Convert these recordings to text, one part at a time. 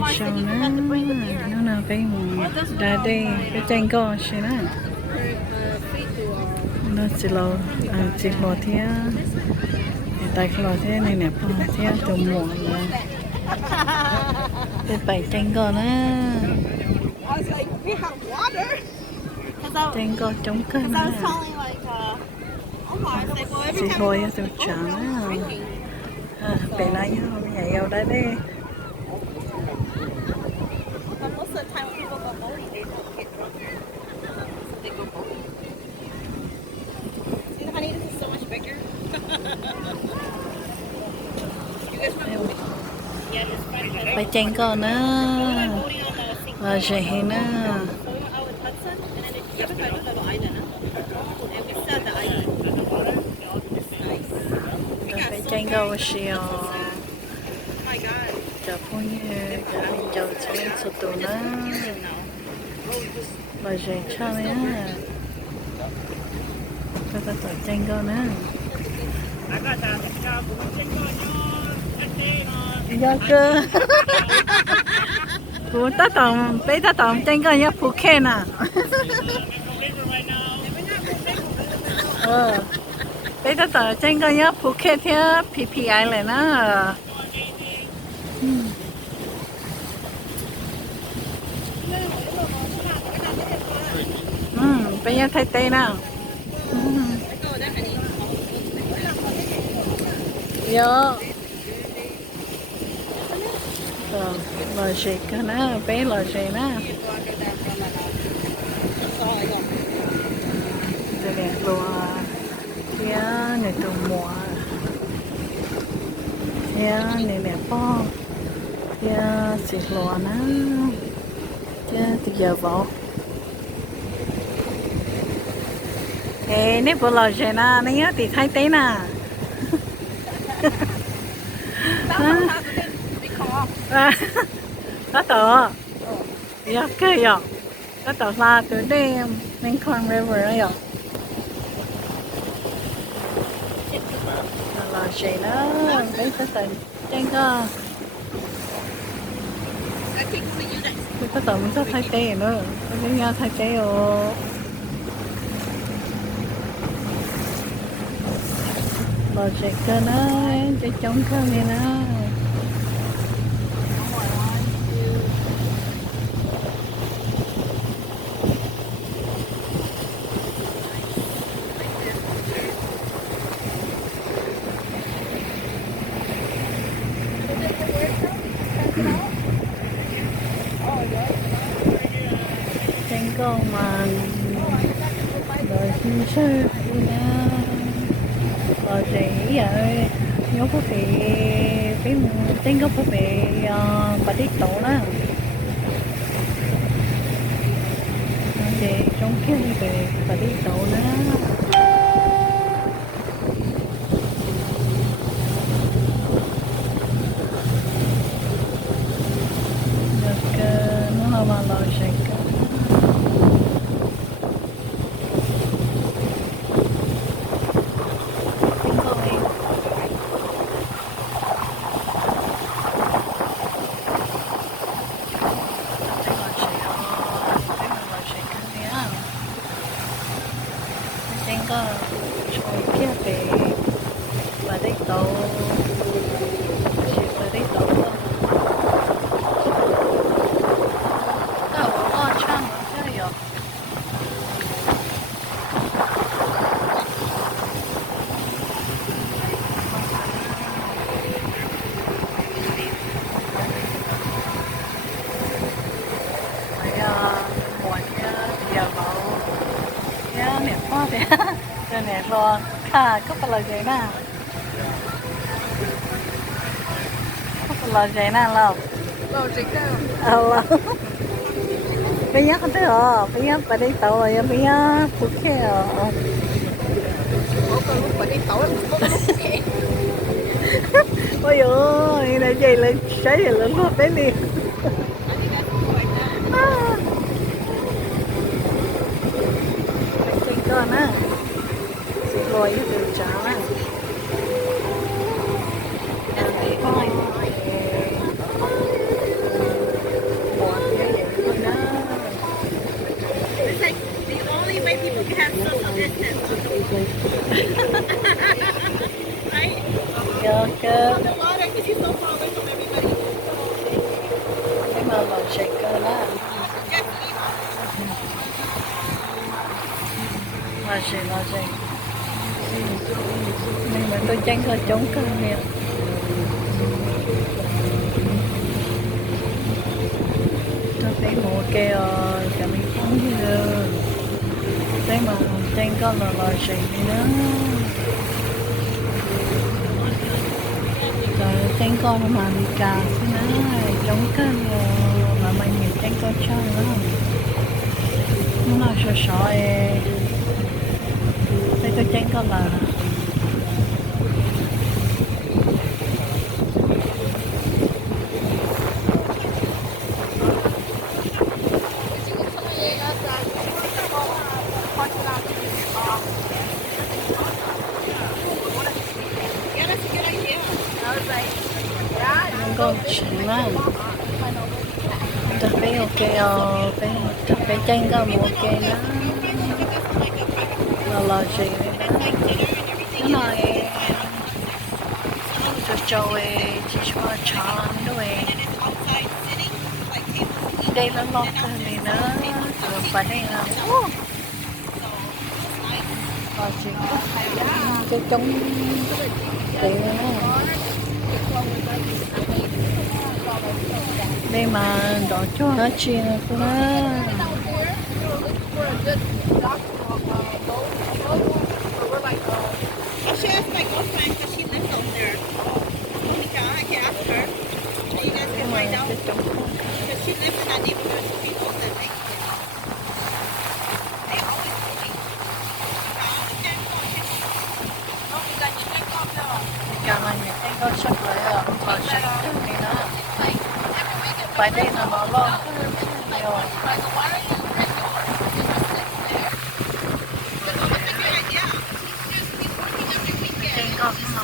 show nó là cái đá đây cái tranh co xí nè nó chỉ lo thế tại lo thế này nè phong thế từ muộn rồi cái bảy tranh co nữa tranh co chống cơn nữa chỉ thôi từ trắng để nói nhau bây giờ yêu đấy đi phải tranh con nữa rồi nữa phải tranh con xìu chợ phong như chợ chơi sụt tù nữa rồi cho nữa các bạn tự tranh con nữa do cơ của ta tổng bây ta tổng tranh con nhá phụ khen à bây ta tổng tranh con nhá phụ khen theo PPI này nó bây giờ thay tên nào yo lò xịt cái nó bé lò xịt nó đây nè lùa kia này từ mùa kia này nè po kia xịt lùa nó kia từ giờ vỏ ê nếu bộ lò xịt nó nhớ thì thay tên à đó tờ dạ cái gì đó tờ là từ đêm mình còn river đấy ạ là gì đó đấy tới tận trên cơ cái tờ mình có thay tê nữa cái nhà thay tê rồi là gì cơ nó cái chống cơ này nó tranh con mà rồi xin sư nha rồi thì vậy nhớ có thể cái tranh có thể bà đi tổ đó thì trong kia về bà đi tổ đó nó mà lo sạch có chỗ kia về bà đi tàu bà đi tàu chăng cái gì rồi nè lo có phải là vậy nè có phải là vậy nè lo lo bây giờ không thấy rồi bây giờ phải đi tàu rồi bây giờ phụ khe rồi ôi dồi là gì là sáng giờ lớn luôn đấy liền con á rồi cái từ cháo á mà lò chạy cơ đó lò chạy nhưng mà tôi tranh là chống cơ nè tôi thấy một cái cả mình không như thấy mà tranh có là lò chạy nữa rồi tranh con mà bị cà xin á chống cơ mà mày nhìn tranh con chơi đó nó là sợ sợ thấy tôi tranh con là con chuyện mà tôi thấy ok phải tranh có một ok đó là gì nó nói cho chỉ cho chọnด้วยđây là lọt này nữa rồi phải đây là còn chỉ có cái trống tiền đây mà đổ cho hết chuyện nữa Actually, ask my girlfriend because she lives over there. Monica, I can ask her. And you guys can find out. Because she lives in that neighborhood. So she knows that they always moving. Càng là những cái con sắp lại ở khỏi sạch này đó phải đây là nó lo nhiều trên con nó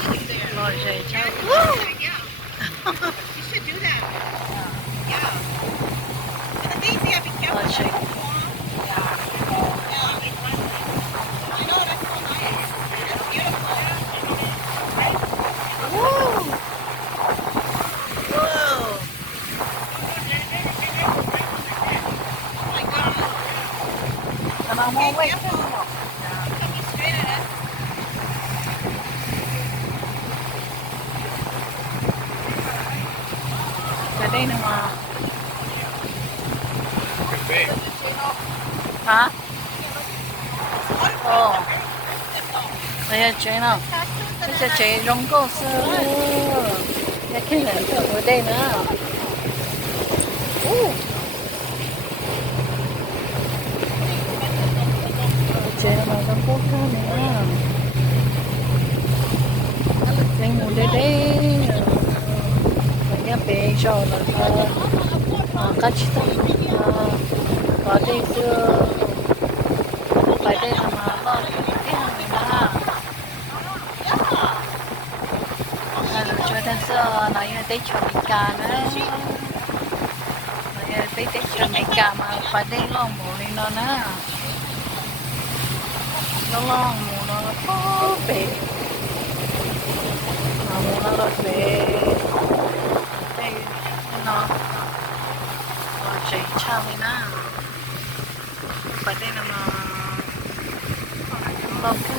lo dày cho You should do that. Yeah. And the daisy, I've been careful. lo dày I know, that's so nice. That's beautiful. nó mua quay ở đây nè mà hả ồ bây giờ chế nào bây giờ chế rong cô sơ cái này ở đây nữa chế mà rong cô ca nữa cái mù đây đây nhà bé cho là các chị ta có đây chưa phải đây là mà lo cái hàng này mà cho nên giờ nói tới cho mình cả nữa nói tới cho mình cả mà phải đây lo mù lên nó nữa nó lo mù nó có bể mà mù nó lọt bể đây nó chạy chào mình á phải đây là mà lo cái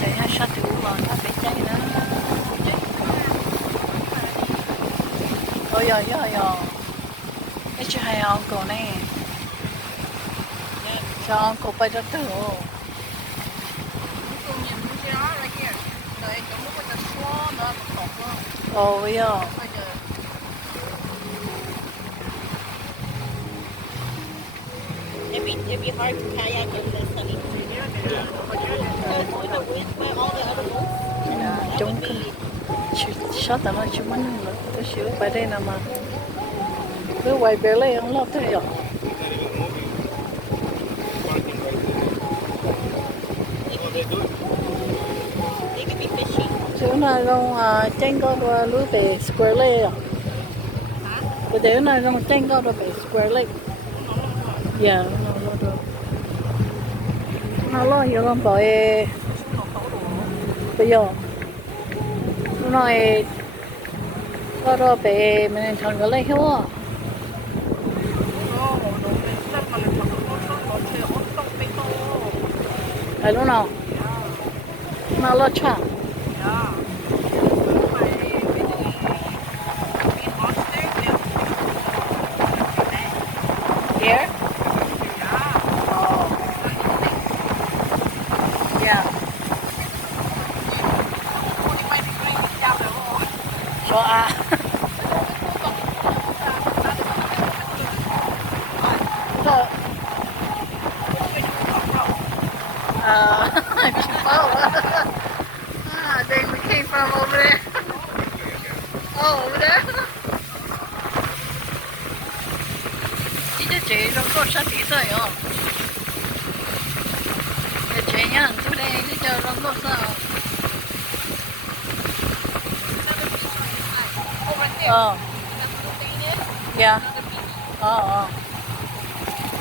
chạy ra sát từ uống nó phải chạy nữa ôi giời cái chuyện hay ông cô này cho ông cô bay ra từ ôi giời It'd be hard to kayak in this, honey. With the wind, with all the other boats. chúng sát tao nói chúng mình nữa tôi xíu phải đây nào mà cứ quay về lấy ông lo thế rồi They could be fishing. chỗ này không tranh con lúa về square lake à bây giờ này không tranh con về square lake dạ nó lo nhiều con bội bây giờ nó nói rồi bé mình thằng nó lấy hiểu à phải lúc nào nó lo chả here oh yeah cho à so I think we came from over there. Oh, over there. Chị nó có sát tí rồi không? Chị nhá, tôi đây đi chờ nó có sao? Yeah.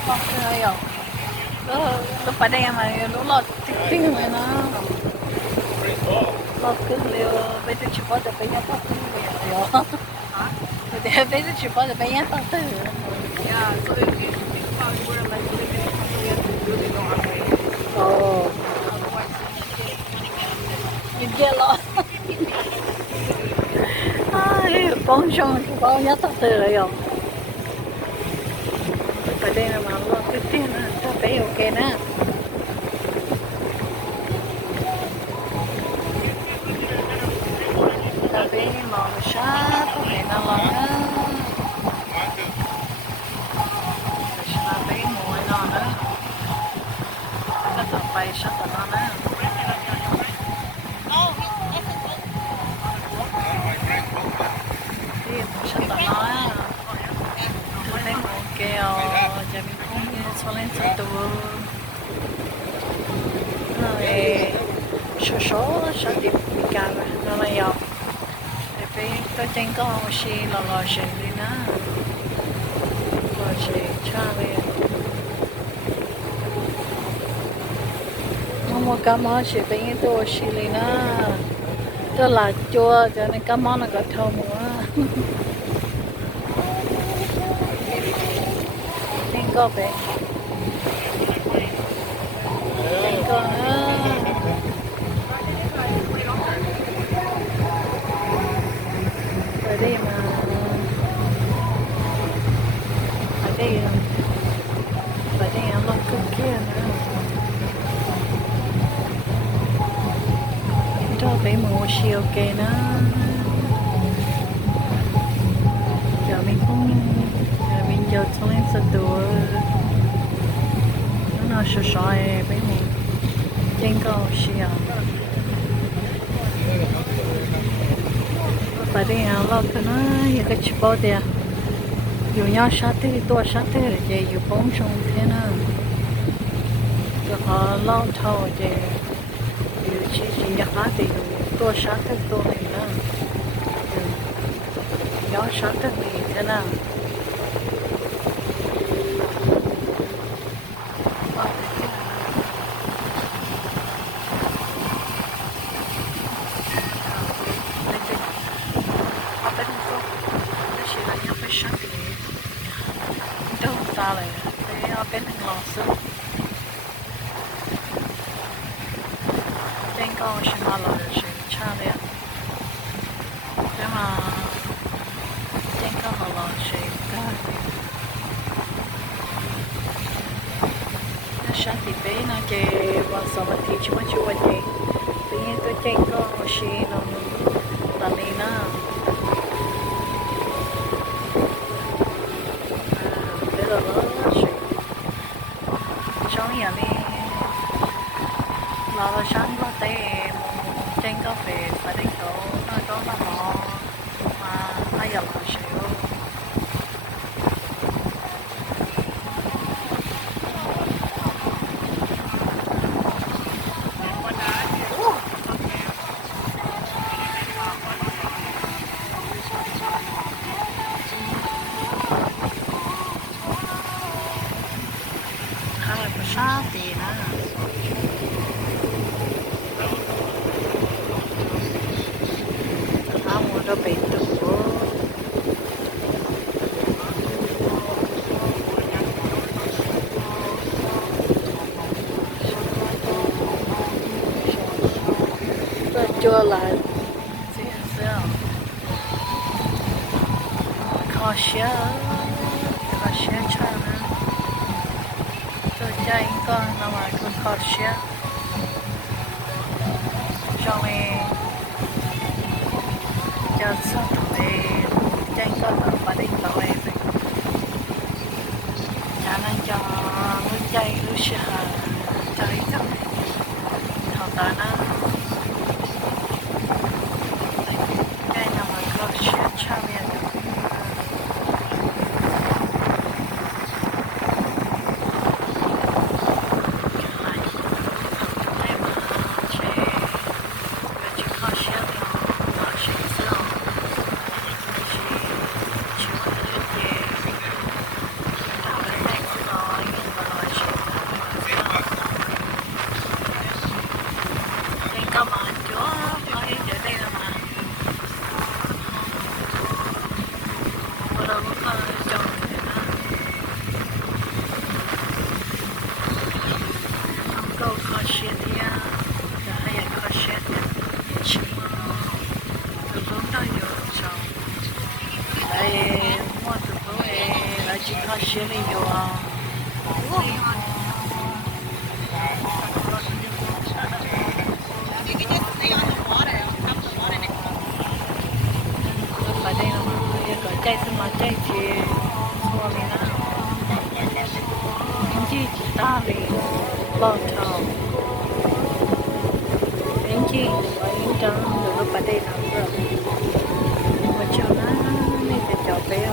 Không thấy không? Nó phải đây mà nó lọt tích rồi nó. Lọt cứ liều bây giờ chỉ có được bây giờ tao liều. Bây giờ chỉ có được bây giờ tao tự. Yeah, so if probably were like living in so we have to really go our way. Oh. Otherwise You get lost. Ai, bóng xong thì bóng nhất tao tự rồi không? Ở đây là mà lo cái tiền á, ta phải ok nè. Ta phải lo sát, ta phải lo á. Ta phải mua lo nữa. Ta phải sát lo nữa. Thì sát lo á. Thấy một kèo, giờ mình không như số lên số tù. Rồi số số điểm bị cài rồi, nó là dọc. Để phải có tranh có một xì lò xì đi nữa. Lò xì cha lên. Không có cá món xì phải như tôi xì lên nữa. Tôi là chua cho nên cá món nó có thơm nữa. Có bé có ở đây mà ở đây nó cực kia nữa cho bé mua xì ok nữa giờ mình không mình giờ xong em sẽ đùa nó sửa sỏi với mình trên cầu xìa và đây là lo cái nó như cái chip bao tiền dù nhau sát thế tua sát thế rồi chị dù bóng xong thế nào rồi họ lo thầu chị dù chỉ nhặt lá thì tua sát thế tua này nữa gió sát thế này thế nào ta lại cái bên lò xương trên câu xin mà lò sự cha đấy nhưng mà trên câu họ lò sự ta nó sáng thì bé nó chơi vào sau mà thì chúng chú vào chơi tự nhiên tôi trên câu xin nó là đi nó rồi sống nhà đi là sáng có té trên có về phải đến chỗ nó có nó mò mà bây giờ là xíu cơ là gì sao khó xé chả nè tôi chạy con nó mà tôi khó xé trong này cho sao thôi chạy con ở bên đây tao em chả nên cho muốn chạy lúc xưa chạy chắc thằng ta nó chạy nào mà khó xé chả biết Hãy subscribe cho You can just stay on the water. Come the water next to ở đây là có chạy xem mà chạy chị xua mình á anh chị ta về bao thầu anh chị và anh trong được lúc ở đây làm được mà cho nó nên phải cho bé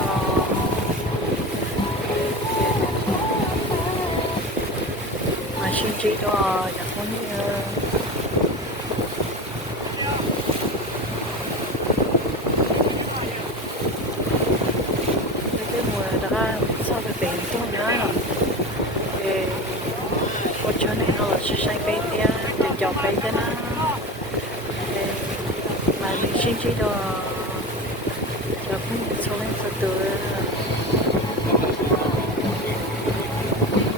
mà xin chị đó là con sau cái bệnh của nó thì có cho nên nó là sẽ sang bên kia để cho bên đó mà mình xin chỉ đó là cũng số lên từ từ